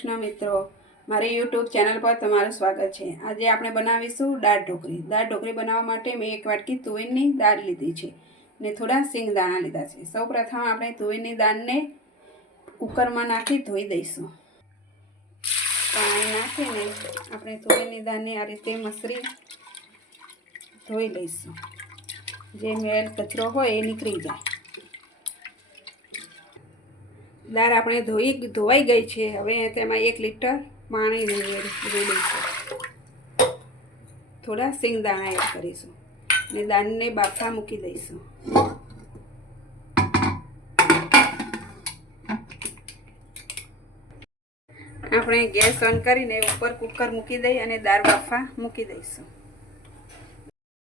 કૃષ્ણ મિત્રો, મારી YouTube channel પર તમારું સ્વાગત છે। આજે આપણે બનાવીશું દાળ ઢોકળી। દાળ ઢોકળી બનાવવા માટે મેં એક વાટકી તુવેરની દાળ લીધી છે ને થોડા સિંગદાણા લીધા છે। સૌપ્રથમ આપણે તુવેરની દાળને કુકરમાં નાખી ધોઈ દઈશું। પાણી નાખીને આપણે તુવેરની દાળને આ રીતે મસરી ધોઈ લઈશું, જે મેલ કચરો હોય એ નીકળી જાય। દાળ આપણે ધોવાઈ ગઈ છે। હવે તેમાં 1 લીટર પાણી રેડીશું, થોડા સિંગદાણા એડ કરીશું અને દાળને બાફવા મૂકી દઈશું। આપણે ગેસ ઓન કરીને ઉપર કુકર મૂકી દઈ અને દાળ બાફવા મૂકી દઈશું।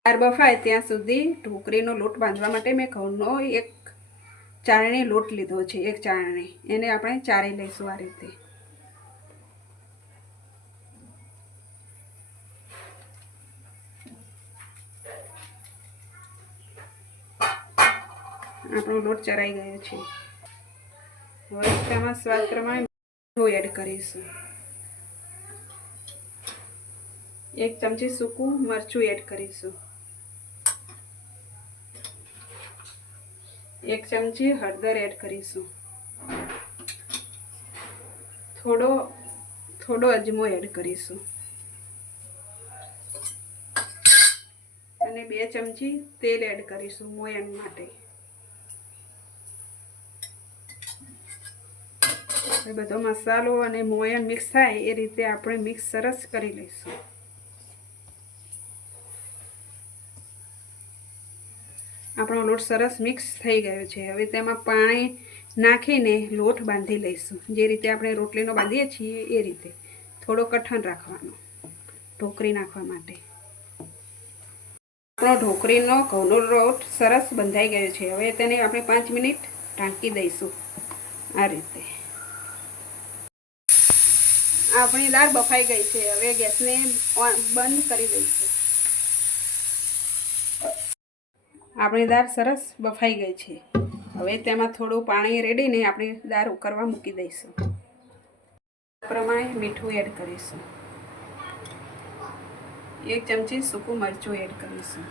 દાળ બફાય ત્યાં સુધી ઢોકળીનો લોટ બાંધવા માટે મેં ઘઉંનો એક ચાળણી લોટ લીધો છે, 1 ચાળણી। એને આપણે ચાળી લઈશું આ રીતે। આપણો લોટ ચરાઈ ગયો છે। હવે તેમાં સ્વાદ પ્રમાણે મીઠું એડ કરીશું, 1 ચમચી સૂકું મરચું એડ કરીશું, 1 ચમચી હળદર એડ કરીશું, થોડો અજમો એડ કરીશું અને 2 ચમચી તેલ એડ કરીશું મોયણ માટે। બધો મસાલો અને મોયણ મિક્સ થાય એ રીતે આપણે મિક્સ સરસ કરી લઈશું। આપણો લોટ સરસ મિક્સ થઈ ગયો છે। હવે તેમાં પાણી નાખીને લોટ બાંધી લઈશું, જે રીતે આપણે રોટલીનો બાંધીએ છીએ એ રીતે। થોડો કઠણ રાખવાનો ઢોકળી નાખવા માટે। આપણો ઢોકળીનો ઘઉંનો લોટ સરસ બંધાઈ ગયો છે। હવે તેને આપણે 5 મિનિટ ઢાંકી દઈશું આ રીતે। આપણી દાળ બફાઈ ગઈ છે। હવે ગેસને બંધ કરી દઈશું। આપણી દાળ સરસ બફાઈ ગઈ છે। હવે તેમાં થોડું પાણી રેડીને આપણે દાળ ઉકળવા મૂકી દઈશું। પ્રમાણે મીઠું એડ કરીશું, 1 ચમચી સૂકું મરચું એડ કરીશું,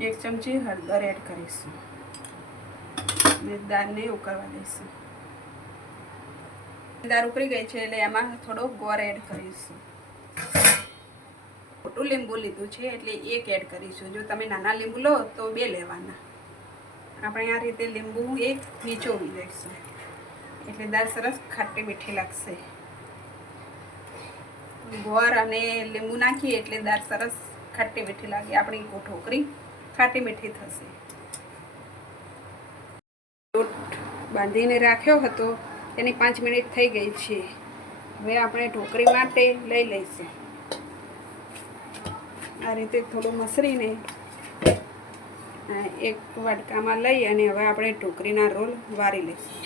1 ચમચી હળદર એડ કરીશું અને દાળને ઉકળવા દઈશું। દાળ ઉકળી ગઈ છે એટલે એમાં થોડો ગોળ એડ કરીશું। મોટું લીંબુ લીધું છે એટલે 1 એડ કરીશું। જો તમે નાના લીંબુ લો તો 2 લેવાના। આપણે આ રીતે લીંબુ 1 નીચોવી દઈશું એટલે દાળ સરસ ખાટી મીઠી લાગશે। ગોળ અને લીંબુ નાખીએ એટલે દાળ સરસ ખાટી મીઠી લાગે, આપણી ઢોકળી ખાટી મીઠી થશે। લોટ બાંધીને રાખ્યો હતો તેની 5 મિનિટ થઈ ગઈ છે। હવે આપણે ઢોકળી માટે લઈ લઈશું। આ રીતે થોડું મસળીને એક વાટકામાં લઈ અને હવે આપણે ઢોકળીના રોલ વારી લઈશું।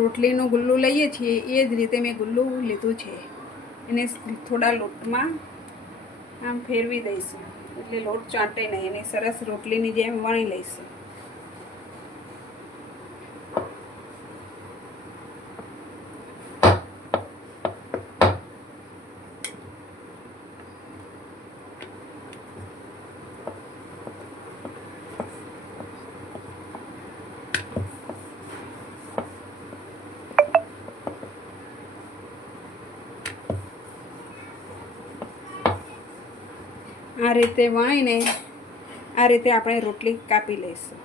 રોટલીનું ગુલ્લું લઈએ છીએ એ જ રીતે મેં ગુલ્લું લીધું છે। એને થોડા લોટમાં આમ ફેરવી દઈશું એટલે લોટ ચાટે નહીં, એને સરસ રોટલીની જેમ વણી લઈશું। આ રીતે વણીને આ રીતે આપણે રોટલી કાપી લઈશું।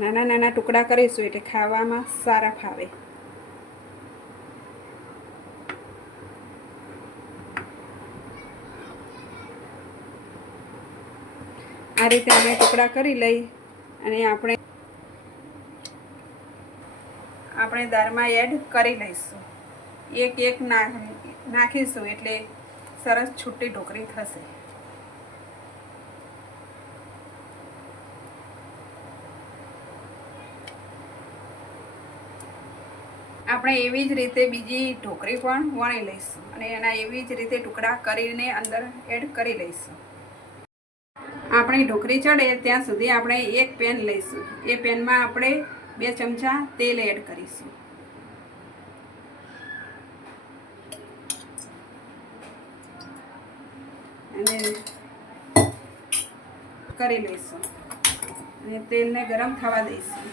નાના નાના ટુકડા કરીશું એટલે ખાવામાં સારા ફાવે। આ રીતે આપણે ટુકડા કરી લઈ અને આપણે દાળમાં એડ કરી લઈશું। 1 નાખીશું એટલે સરસ છૂટી ઢોકળી થશે। આપણે એવી જ રીતે બીજી ઢોકળી પણ વણી લઈશું અને એના એવી જ રીતે ટુકડા કરીને અંદર એડ કરી લઈશું. આપણી ઢોકળી ચડે ત્યાં સુધી આપણે એક પેન લઈશું. એ પેનમાં આપણે 2 ચમચા તેલ એડ કરીશું અને કરી લઈશું અને તેલને ગરમ થવા દઈશું.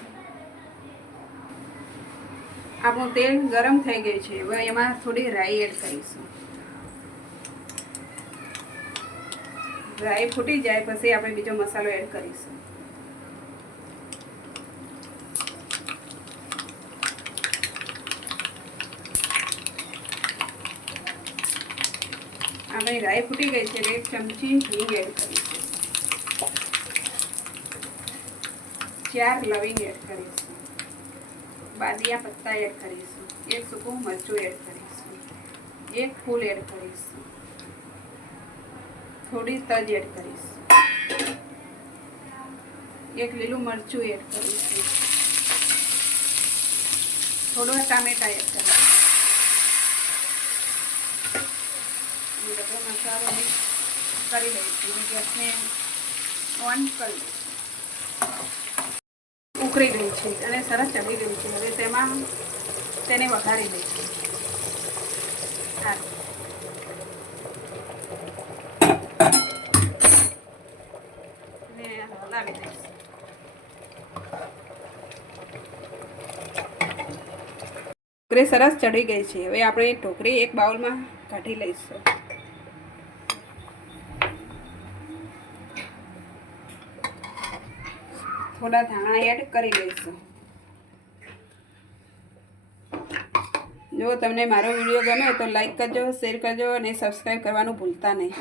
આપણું તેલ ગરમ થઈ ગયું છે. હવે એમાં થોડી રાઈ એડ કરીશું. રાઈ ફૂટી જાય પછી આપણે બીજો મસાલો એડ કરીશું. આપણી રાઈ ફૂટી ગઈ છે. 1 ચમચી હિંગ એડ કરીશું. 4 લવિંગ એડ કરીશું. બાદિયા પત્તા એડ કરીશું. 1 સૂકું મરચું એડ કરીશું. 1 ફૂલ એડ કરીશું. થોડી તજ એડ કરીશું. 1 લીલું મરચું એડ કરીશું. થોડો ટામેટા એડ કરીશું. બધો મસાલો મિક્સ કરી દઈશું. ગેસને ઓન કરી દઈશું. ઉકળી ગઈ છે અને સરસ ચડી ગઈ છે. હવે તેમાં તેને વઘારી દઈશું. હલાવી દઈશું. ઢોકળી સરસ ચડી ગઈ છે. હવે આપણે ઢોકળી એક બાઉલમાં કાઢી લઈશું. થોડા ધાણા એડ કરી લઈશું. જો તમને મારો વિડીયો ગમે તો લાઈક કરજો, શેર કરજો અને સબસ્ક્રાઈબ કરવાનું ભૂલતા નહીં.